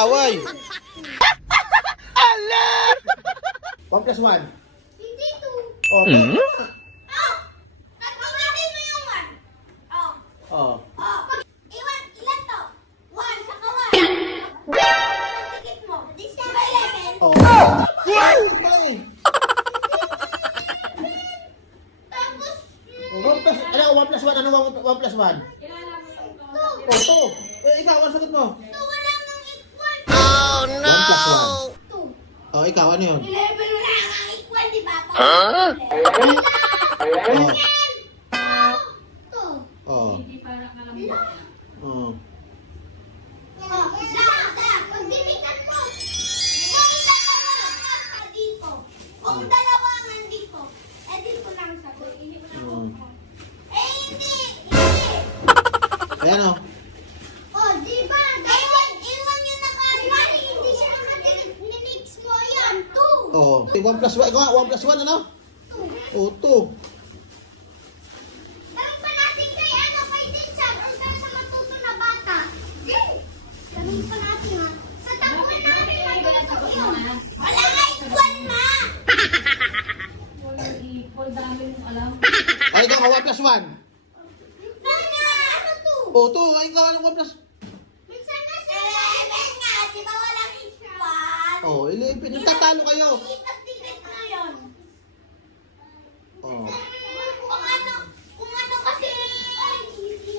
mag-away. Ala! 1 plus 1. Hindi 2. Oh, Oh! Tatawagin mo yung 1. Oh. oh. Oh. Ilan to? 1 saka 1. Tikit mo. Di 7. Oh. Tapos, 1 plus, ano, 1 plus 1, ano 1 plus 1? 2. Oh, 2. Eh, ikaw, ano sagot mo? 2 wala nang equal. 1 plus 2. 1. Oh, ikaw, ano yun? 11 wala nang equal, di ba? Oh. 2. Oh. Oh. Pag dinikan mo, kung dalawa ka dito, kung dalawa nandito, eh dito lang sagot. Oh. Eh hindi. Ayan, oh. Oh, di ba? Iwan yung naka-iwan. Hindi siya nakatingin. Minix mo yan. 2. Oh. 1 plus 1, ikaw nga, 1 plus 1, ano? 2. Oh, 2. Tanong pa natin kay kay Dinsan. Kung saan sa matuto na bata. Din. Tanong pa natin ha. Sa tapuan natin may matuto yun. Wala nga equal ma. Oh, ikaw nga, 1 plus 1. Ano 2? Oh, 2. Ay, ikaw, ano 1 plus? Minsan na 11 nga. Di ba walang equal? Oh, 11. Yung tatalo kayo. Ipat-tikat na yun. Oh. Kung ano kasi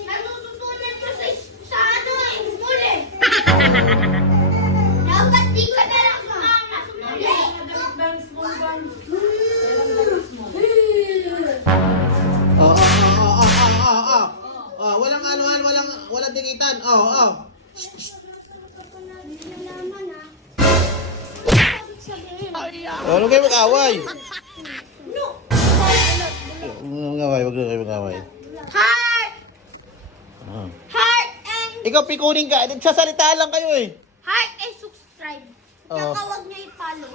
natututunan ko sa ano eh, muli. Dapat di ka na lang sumama, sumuli. Oh, oh, oh, oh, oh, oh, oh. Oh, walang ano, walang tikitan. Oh, oh. Oh, ano kayo mag-away? No. Mag-away, wag na kayo mag-away. Heart! Oh. Heart and Ikaw, pikunin ka. Sasalita lang kayo eh. heart and subscribe. Oh. Tsaka wag niyo i-follow.